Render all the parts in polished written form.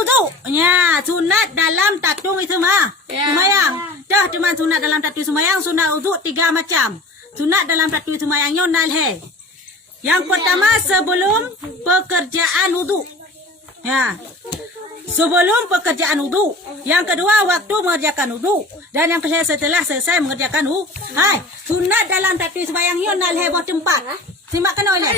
wudu. Ya, sunat dalam tatung itu mah. Semayang. Dah cuma sunat dalam tatung semayang, sunat wudu 3 macam. Sunat dalam tatung semayang yonal he. Yang pertama sebelum pekerjaan wudu. Ya. Sebelum pekerjaan wudu. Yang kedua waktu mengerjakan wudu. Dan yang ketiga setelah selesai mengerjakan wudu. Hai, sunat dalam tatung semayang yonal he buat tempat. Simak kena oleh.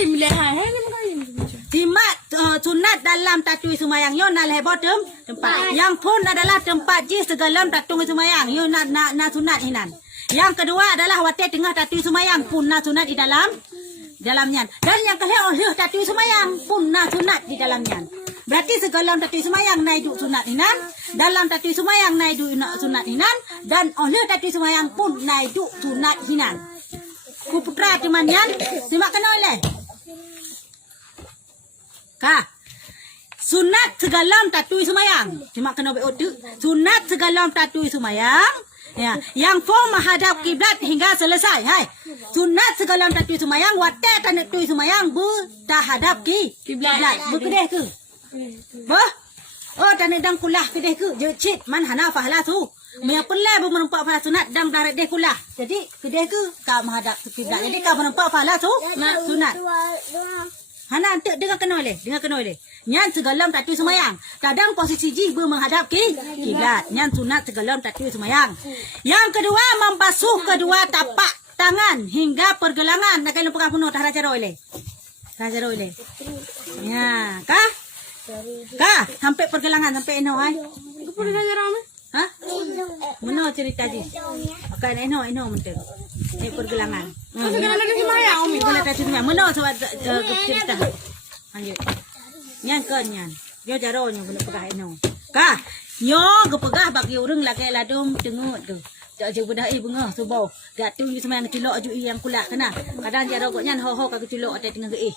Simak sunat dalam tatung semayang yonal he buat tempat. Yang pun adalah tempat jis segala tatung semayang. Yo na sunat hinan. Yang kedua adalah watai tengah tatung semayang pun na sunat di dalamnya. Dan yang ketiga oleh tatung semayang pun na sunat di dalamnya. Berarti segala tatung semayang naik duk sunat hinan. Dalam tatung semayang naik duk sunat hinan. Dan oleh tatung semayang pun naik duk sunat hinan. Ku putra cuman yan. Simak kena oleh. Kah. Sunat segala tatung semayang. Simak kena beotu. Sunat segala tatung semayang. Ya, yang form menghadap kiblat hingga selesai. Hai. Sunat segala tatung semayang watak tatung semayang berhadap kiblat. Berkedeh ke? Bah. Oh, tanah dang kulah kedeh ke? Jecit man hana fahla tu. Yang pelai bermerempak fahla sunat dang darat deh kulah. Jadi kedeh ke kau menghadap kiblat. Jadi kau merempak fahla tu sunat. Hana antek dengar kena oleh. Nyan segala tatung semayang. Kadang posisi ji menghadap kiblat. Nyan sunat segala tatung semayang. Yang kedua membasuh kedua tapak tangan hingga pergelangan. Nak kena pegang penuh tak raja oleh. Ya, kah? Kah? Sampai pergelangan sampai eno ai. Apa raja ram? Ha? Mana cerita ji? Akan eno mentek. Ni pergelangan. Segala tatung semayang umi. Segala tatung semayang. Mana sebab cerita. Lanjut. Nyan kan nyan. Yo jaro nyo kena pegah eno. Kah? Nyo ke pegah bagi urang laki ladum tengut tu. Tak je budak bengah subuh. Dak tu semayang cilok aju yang kulak kena. Kadang jaro kok nyan ho ka cilok ada tengah ge.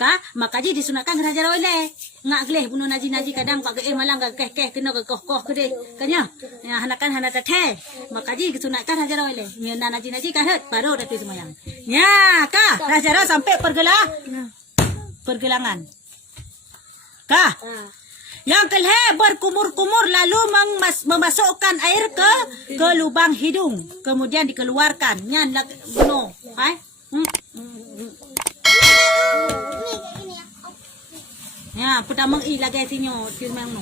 Kah? Maka ji disunatkan kena jaro le. Ngak geleh bunuh naji kadang pak ge malang ga keh kena ke koh ke de. Kanya. Ya hanakan hana tathe. Maka ji disunatkan jaro le. Mian naji kahet baru dak tu semayang. Ya, kah? Jaro sampai pergelangan. Kah? Yang kelih berkumur-kumur lalu memasukkan air ke lubang hidung. Kemudian dikeluarkan. Nyan lak bunuh. Hai? Ya, pertama lagi sinyo timang no.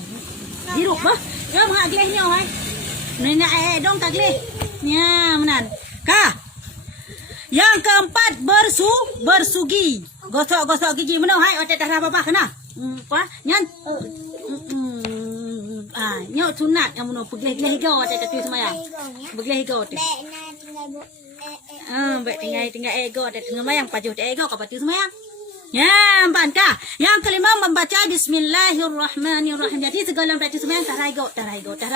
Hirup bah. Ya mga gleh nyo hai. Nina dong kagleh. Ya, menan. Kah? Yang keempat bersugi. Gosok gigi menau hai otak dah apa kena. Apa? Nyan. Nyo sunat yang menau pegleh higo otak tu semayang. Pegleh higo tu. Baik tinggal ego otak semayang pajuh ego ka pati semayang. Ya, bantah. Yang kelima membaca Bismillahirrahmanirrahim. Jadi segala berarti semayang tak raigo, tak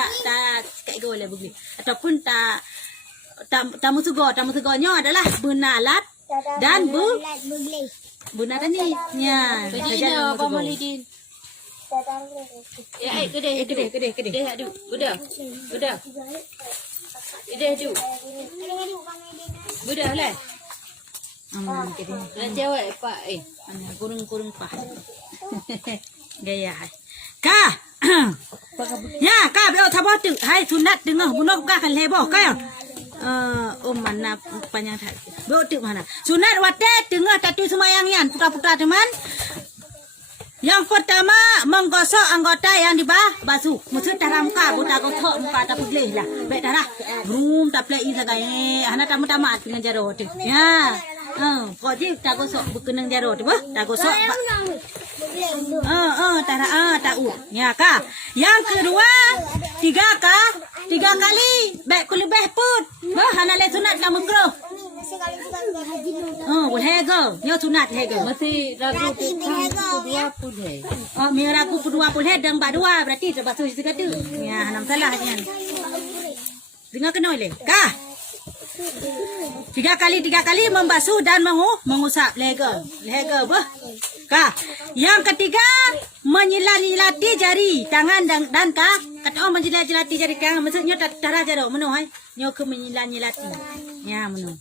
ego le begini. Ataupun tamu sugonyo adalah benalat dan benaran ni. Ya, Kejina apa malidin? Ya, kedeh. Kedeh adu. Budak. Kedeh adu. Budak lah. Nak cewek pak Kurung pak. Gaya hai. Kah? Ya, kah beo thabot tu. Hai sunat dengar bunuh kah kan lebo kah? Mana panjang tak? Beo tu mana? Sunat watet dengar tatung semayang yan. Putra-putra teman. Yang pertama menggosok anggota yang di bawah basuh. Maksud darah muka, buta gosok muka tak pegleh lah. Baik darah. Belum tak play sagai. Anak tamu-tamat dengan jaro tu. Ya. Kau je tak gosok berkenang jaro tu bah. Tak gosok. Tak ya kah. Yang kedua, tiga kali. Baik ku lebih pun. Bah hana le sunat nak menggroh. Boleh ke? Dia sunat ke? masih ragu kedua pun hai. Mi ragu kedua pun dan bak dua berarti terbasuh situ kata. Ya, hanam salah nian. Dengar kena oleh. Kah? Tiga kali membasuh dan mengusap lega bah. Kah? Yang ketiga menyilat-nyilati jari tangan dan kah? Kata orang menjilat-jilati jari tangan maksudnya cara jaro meno hai. Nyo ke menyilat-nyilati. Ya meno.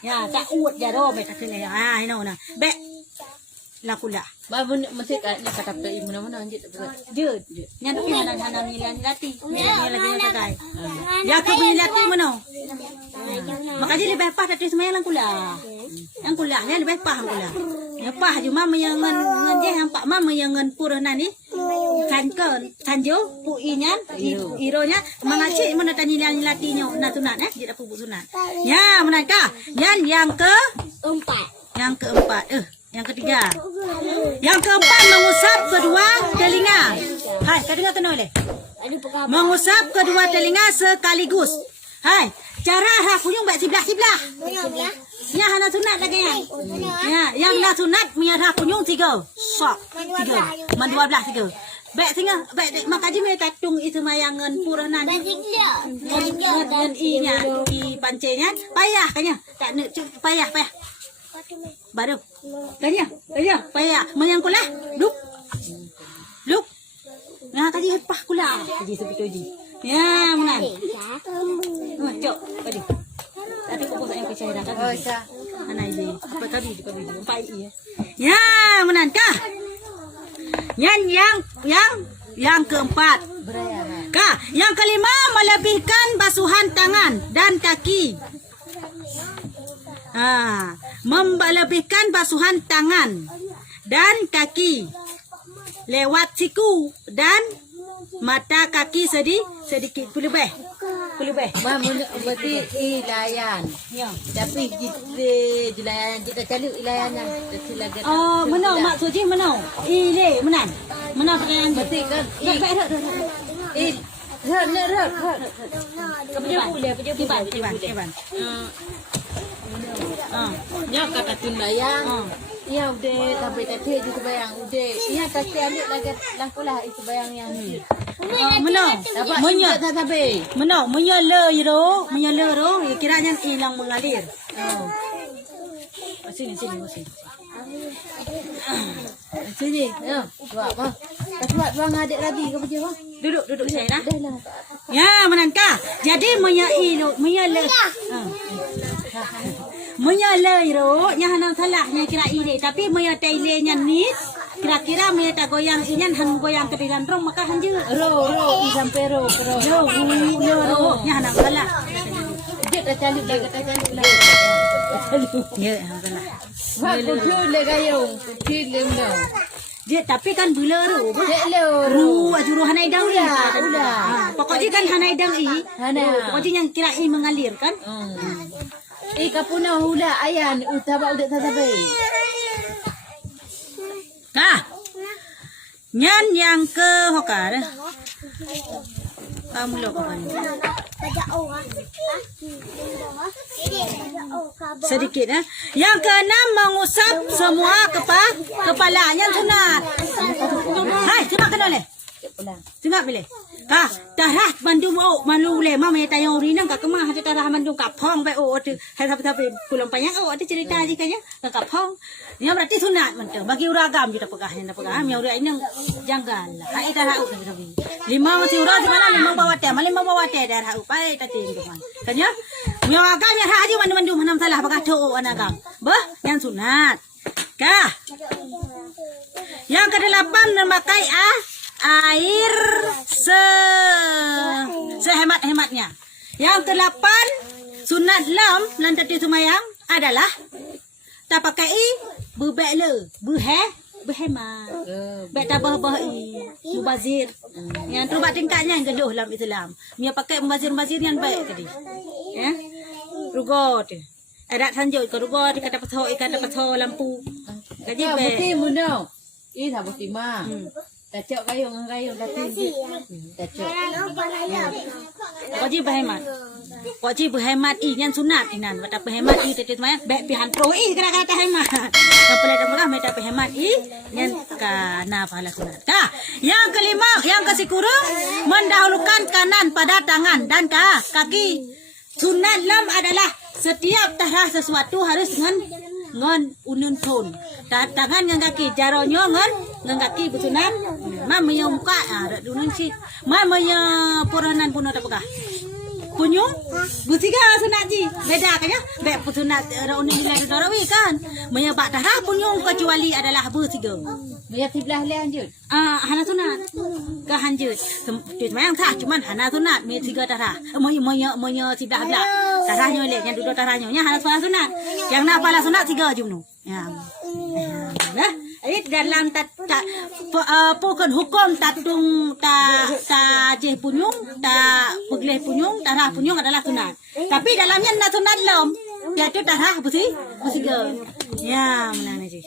Ya tak uat jaro be tak kena. Ino na. Be lakula. Babu mesti nak kata pe mana-mana anjit tak betul. Dia nya tapi hana milian lati. Milian lagi nak tagai. Ya ke milian lati mana? Makanya lebih pas tadi semayang langkula. Langkula ya lebih pas langkula. Ya pas cuma yang ngan je hampak mama yang ngan purah nani. Kan ke tanjo pu inyan ironya mengaci mana tani milian latinya nak sunat dia dapat sunat. Ya menaka. Yang keempat. Yang ketiga. Yang keempat mengusap kedua telinga. Hai, kedengar kena boleh? Mengusap kedua telinga sekaligus. Hai, cara rakunyung baik sebelah-sebelah. Ya, hana sunat lagi ya. Ya, yang nak sunat punya rakunyung 3. Sok. 3. Man 12 3. Baik singa, baik makaji me tatung itu mayangan purah nani. Ngan i-nya, i pancenya payah kayaknya. Tak payah. Baru. Kayaknya, payah. Mayang kula. Luk. Nah, tadi pah kula. Jadi seperti ini. Ya, menan. Cok, tadi. Tadi kok yang percaya kan? Oh, sah. Anai ini. Apa tadi? Empat ya. Ya, menan kah? Yang keempat. Kah, yang kelima melebihkan basuhan tangan dan kaki. Melebihkan basuhan tangan dan kaki lewat siku dan mata kaki sedikit pelebih. Berarti ilayan. Ya. Tapi kita ilayan kita cari ilayannya. Oh, mana maksudnya mana? Ile menan. Mana pakai yang berarti kan rat. Tiban. Nya kata tunayang. Ya udah tapi tadi itu bayang udah. Ya pasti ambil lagi lah itu bayang yang ni. Mana? Menyala ya kiranya hilang mengalir. Sini. Sini. Ya, buat apa? Buat bang adik lagi ke macam apa? Duduk saya dah. Dah lah. Ya, menangkah. Jadi menyala. Menyala iro nya hanang salahnya kira ile tapi meya tailenya nis kira-kira meya ta goyang inyan han goyang ke dalam rong maka hanju Ro sampai ro nya hanang salah dia dah cari lah. ya alhamdulillah Wah kudu le gayung kudu le mno dia tapi kan bula ru ro ajuru hanai dang ulah. Pokoknya kan hanai dang Hana. pokoknya yang kira mengalir kan kapuna hula ayan utaba udah tatabe. Nah, yang ke hokar. Kamu lo kapan? Sedikit ya. Yang keenam mengusap semua kepalanya sunat. Hai, cuma kena le. Tengok boleh. Kah, darah bandung malu le mama ya tayang urinang kak kemah ada darah bandung kak pong be ada tapi pulang panjang ada cerita aja kayaknya kak pong. Ini berarti sunat mentang. Bagi uragam kita pegahnya yang udah ini janggal. Hai darah kan tapi. 5 masih urag di mana 5 bawa teh darah upai tadi teman. Kanya yang agam ya haji mandung hanam salah pakai do anagam. Yang sunat. Kah. Yang ke-8 memakai air sehemat-hematnya. Yang ke-8 sunat lam lantati sumayang adalah tak pakai berhemat. Baik tabah mubazir. Yang tu buat tingkatnya yang geluh dalam Islam. Dia pakai mubazir yang baik tadi. Ya. Rugot. Ada sanjut ke rugot kata pasal lampu. Gaji baik. Mesti muno. Ih tak mesti mah. Tacok gayung dah tinggi. Tacok. Wajib berhemat yang sunat inan. Bata berhemat tetes maya baik pihan pro kira-kira hemat. Kapal murah meta berhemat yang kana pahala sunat. Yang kelima, yang ke-10 mendahulukan kanan pada tangan dan kaki. Sunat lam adalah setiap tahap sesuatu harus ngan unun tun. Tangan ngan kaki jaronyo ngan kaki busunan. Mamanya muka ada unun sih. Mamanya puranan puno tapakah. punyung bertiga sunat ji beda kan ya bek sunat rauni nilai tarawih kan menyebab darah punyung kecuali adalah bertiga Biar sebelah lanjut. hana sunat ke hanjut cuma yang sah cuman hana sunat me tiga darah monya sebelah belah darahnya lek yang duduk darahnya nya hana sunat yang nak pala sunat tiga jumnu ya nah ini dalam pokok hukum tatung ta je punyung ta pegeleh punyung darah punyung adalah sunat tapi dalamnya nak sunat lom dia tu darah bersih bertiga ya mana ni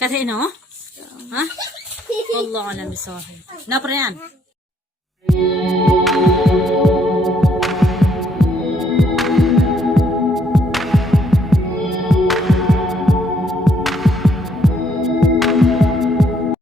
kata no ha Allah alam bisawab na perayaan